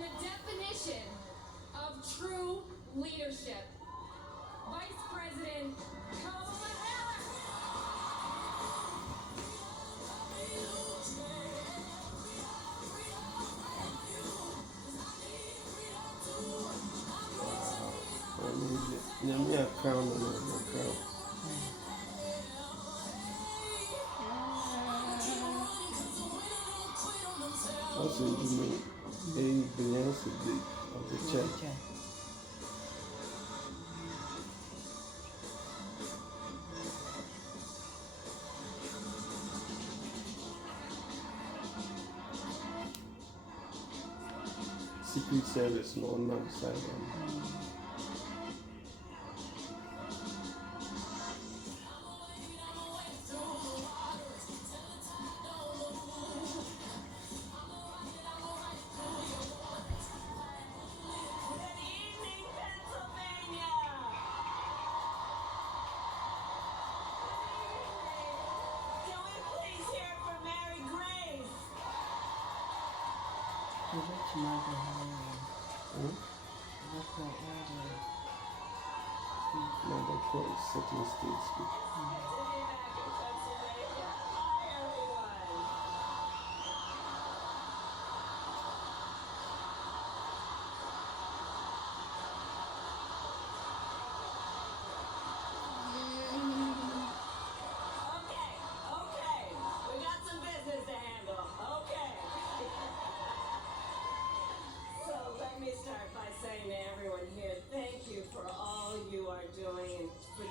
and the definition of true leadership. Vice President Kamala Harris. Let me a crown and a crown. Also, you mean they belongs to the church. Secret Service, no, not the side. Certain states.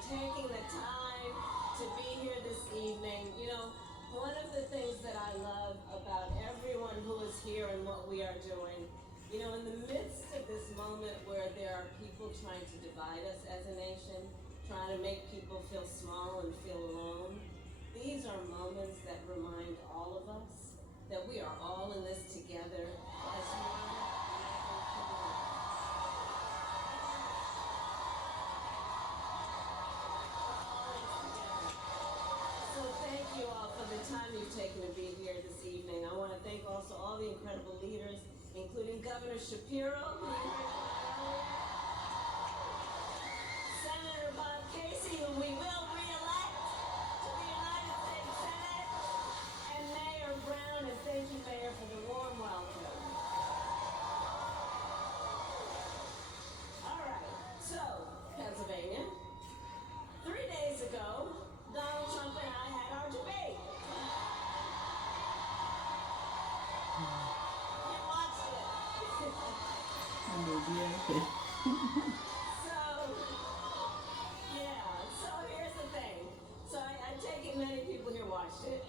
Taking the time to be here this evening. You know, one of the things that I love about everyone who is here and what we are doing, you know, in the midst of this moment where there are people trying to divide us as a nation, trying to make people feel small and feel alone, these are moments that remind all of us that we are all in this together as one. Time you've taken to be here this evening. I want to thank also all the incredible leaders, including Governor Shapiro, who you heard from earlier, Senator Bob Casey, who we will re-elect to the United States Senate, and Mayor Brown, and thank you, Mayor, for the warm welcome. All right, so, Pennsylvania, 3 days ago, Donald Trump and I had our debate. So here's the thing. So I take it many people here watched it.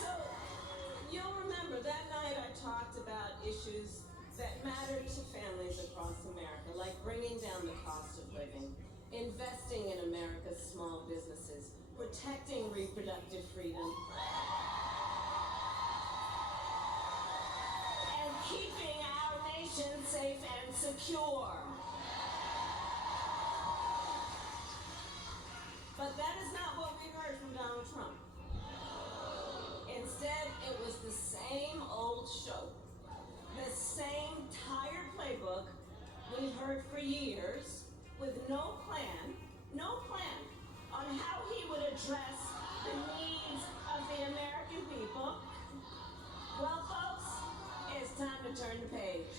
So you'll remember that night I talked about issues that matter to families across America, like bringing down the cost of living, investing in America's small businesses, protecting reproductive freedom, keeping our nation safe and secure. But that is not what we heard from Donald Trump. Instead, it was the same old show, the same tired playbook we've heard for years, with no plan on how he would address the needs of the American people. Well, folks, it's time to turn the page.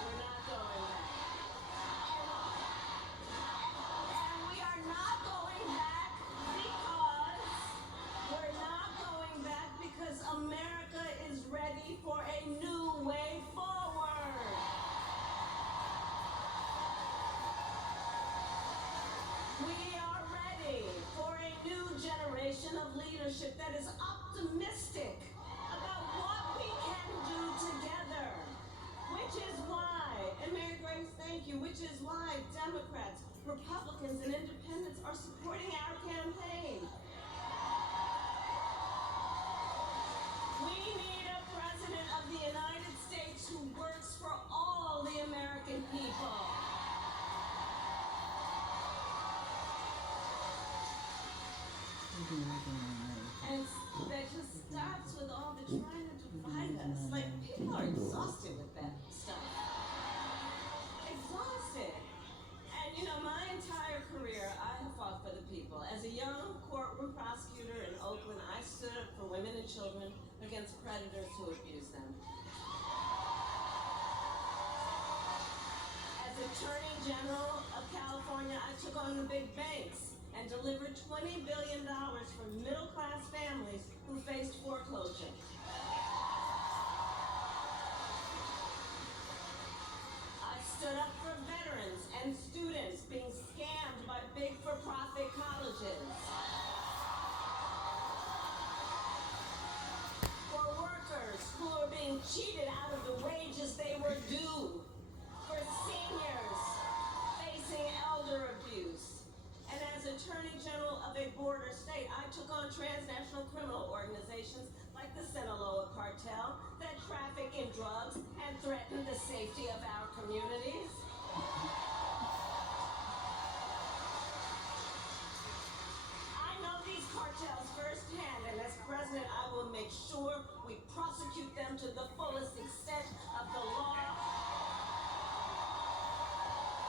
We're not going back. And we are not going back because America is ready for a new way forward. We are ready for a new generation of leadership that is optimistic about what we can do together. Which is why, and Mary Grace, thank you, which is why Democrats, Republicans, and Independents are supporting our campaign. We need a president of the United States who works for all the Americans. And that just stops with all the trying to divide us. Like, people are exhausted with that stuff. Exhausted. And you know, my entire career, I have fought for the people. As a young courtroom prosecutor in Oakland, I stood up for women and children against predators who abuse them. As Attorney General of California, I took on the big banks and delivered $20 billion for middle-class families who faced foreclosure. I stood up for veterans and students being scammed by big for-profit colleges. For workers who are being cheated out of the wages they were due. For seniors facing elder abuse. And as Attorney General of a border state, I took on transnational criminal organizations like the Sinaloa cartel that traffic in drugs and threaten the safety of our communities. I know these cartels firsthand, and as president, I will make sure we prosecute them to the fullest extent of the law.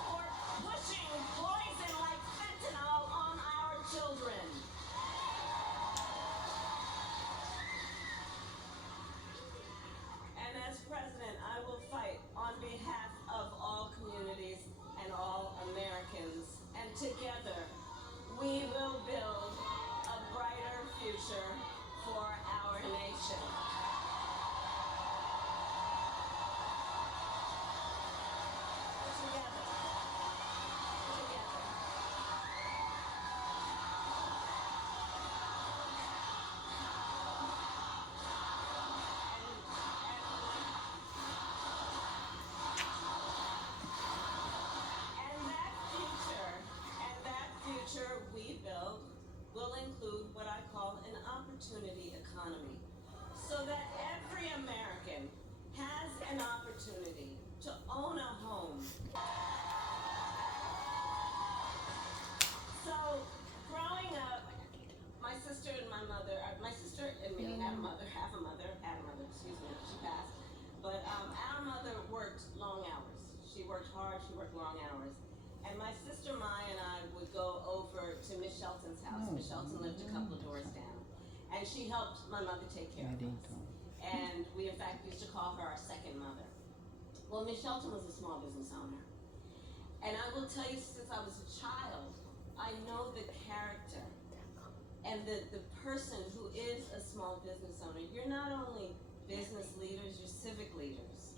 For pushing poison like fentanyl on our children. And as president, I will fight on behalf of all communities and all Americans. And together, we will build a brighter future for our nation. Together. Together. And that future we build will include what I call an opportunity economy, so that every American has an opportunity to own a home. So, growing up, my sister and my sister and me had a mother, excuse me, she passed. But our mother worked long hours. She worked hard, she worked long hours. And my sister Maya and I would go over to Miss Shelton's house. Miss Shelton lived a couple of doors down. And she helped my mother take care of us. And we, in fact, used to call her our second mother. Well, Miss Shelton was a small business owner. And I will tell you, since I was a child, I know the character and the person who is a small business owner. You're not only business leaders, you're civic leaders.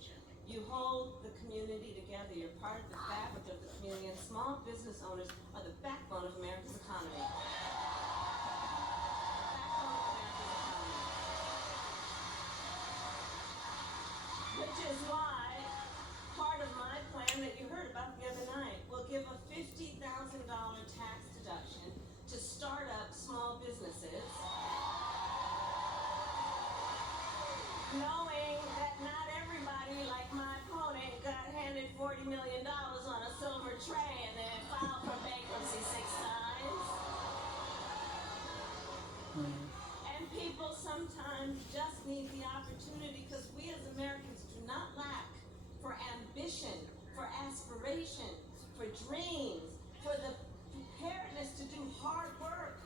You hold the community together. You're part of the fabric of the community, and small business owners are the backbone of America's economy. The backbone of America's economy. Which is why part of my plan that you heard about the other night will give a $50,000 tax deduction to start up small businesses, knowing that not everybody, like my opponent, got handed $40 million on a silver tray and then filed for bankruptcy 6 times. And people sometimes just need the opportunity, because we as Americans do not lack for ambition, for aspiration, for dreams, for the preparedness to do hard work.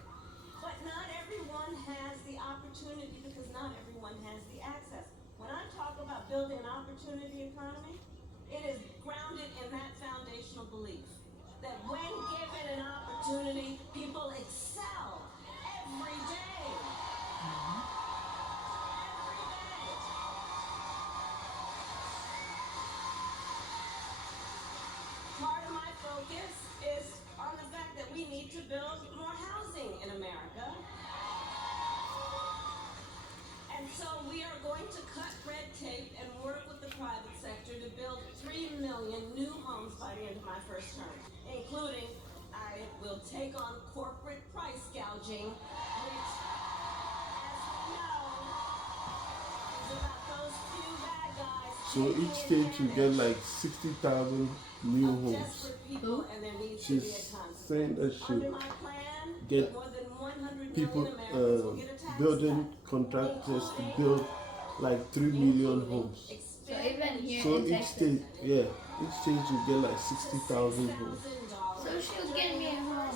But not everyone has the opportunity, because not everyone has the access. When I talk about building an opportunity economy, it is grounded in that foundational belief that when given an opportunity, people excel every day. Every day. Part of my focus is on the fact that we need to build more housing in America. And so we are going to cut red tape and work with the private sector to build 3 million new homes by the end of my first term, including I will take on corporate price gouging, which, as we know, is about those few bad guys. So each state you get like 60,000 new homes. Desperate people, and there needs to be a She's consequence. saying that she Under my plan, get more than 1 100 people, million Americans will get a tax building cut, contractors to build like 3 million homes. So even here So in each Texas. state, each state will get like 60,000 homes. So she'll get me a home.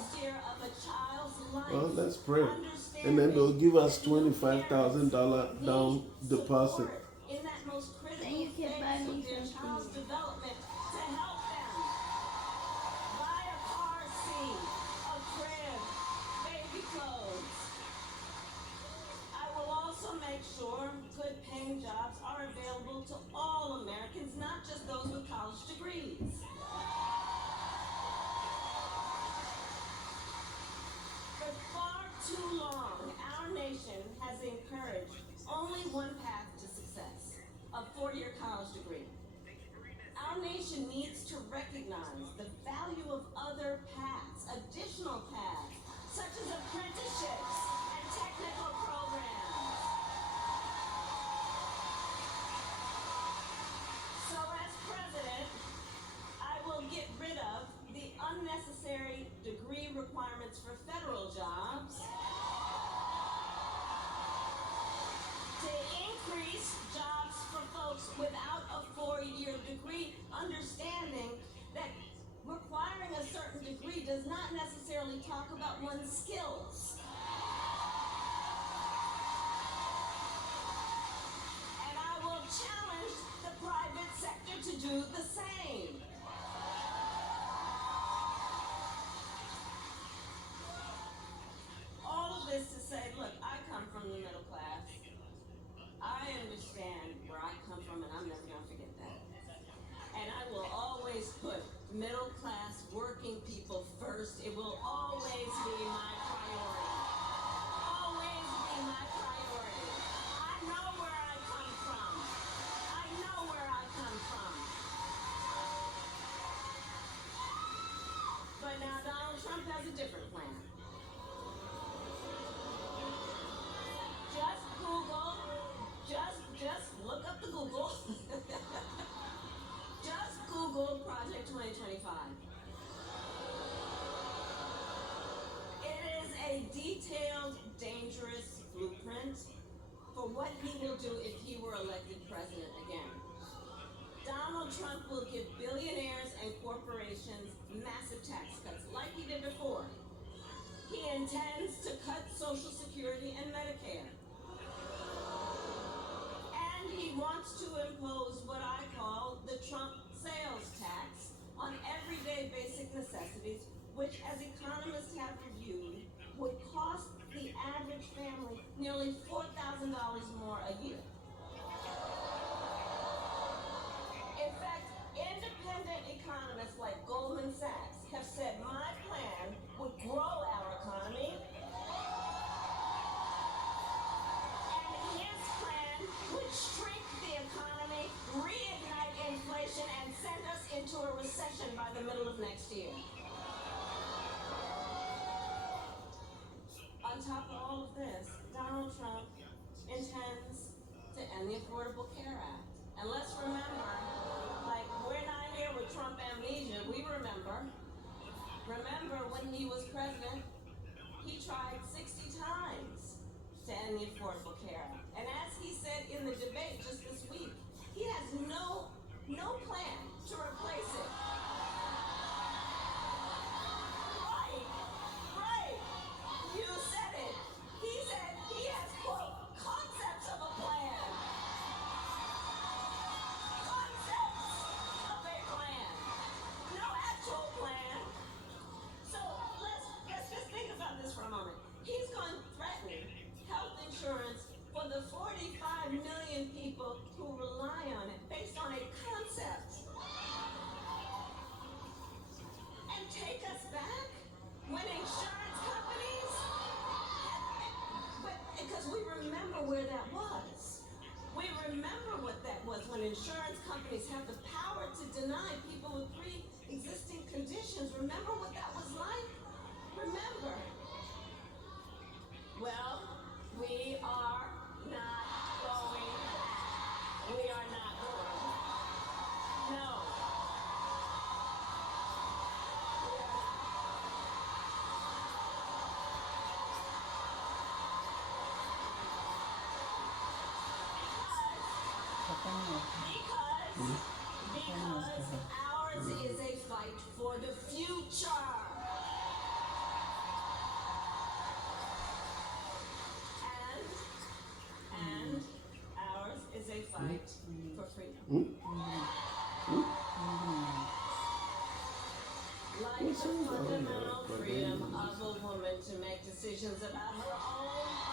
Well, let's pray. And then they'll give us $25,000 down deposit. In that most critical Then you can buy me phase of their some child's food. development to help them buy a car seat, a crib, baby clothes. I will also make sure good paying jobs are available to all Americans, not just those with college degrees. For far too long, our nation has encouraged only one path to success, a four-year college degree. Our nation needs to recognize the value of other paths, additional paths, such as apprenticeships and technical programs. So as president, I will get rid of the unnecessary degree requirements for federal jobs to increase jobs for folks without a four-year degree, understanding that requiring a certain degree does not necessarily talk about one's skills. And I will challenge the private sector to do the same. All of this to say, look, I come from the middle class. I understand where I come from, and I'm never going to forget that. And I will always put middle class working people first. It will always be my priority. Always be my priority. I know where I come from. I know where I come from. But now Donald Trump has a different plan. Just Google, just look up the Google. Just Google Project 2025. It is a detailed, dangerous blueprint for what he will do if he were elected president again. Donald Trump will give billionaires and corporations massive tax cuts like he did before. He intends to cut Social Security and Medicare. And he wants to impose what I call the Trump sales tax on everyday basic necessities, which, as economists have reviewed, would cost the average family nearly $4,000 more a year. In fact, independent economists like Goldman Sachs have said my plan would grow our economy, and his plan would shrink the economy, reignite inflation, and send us into a recession by the middle of next year. On top of all of this, Donald Trump intends to end the Affordable Care Act. And let's remember, like, we're not here with Trump amnesia. We remember when he was president, he tried 60 times to end the Affordable Care Act. And as he said in the debate just this week, he has no plan to replace it. Right. You said it. He said he has, quote, concepts of a plan. Concepts of a plan. No actual plan. So let's just think about this for a moment. He's going to threaten health insurance for the 45 million people Because ours is a fight for the future. And ours is a fight for freedom. Like the fundamental freedom of a woman to make decisions about her own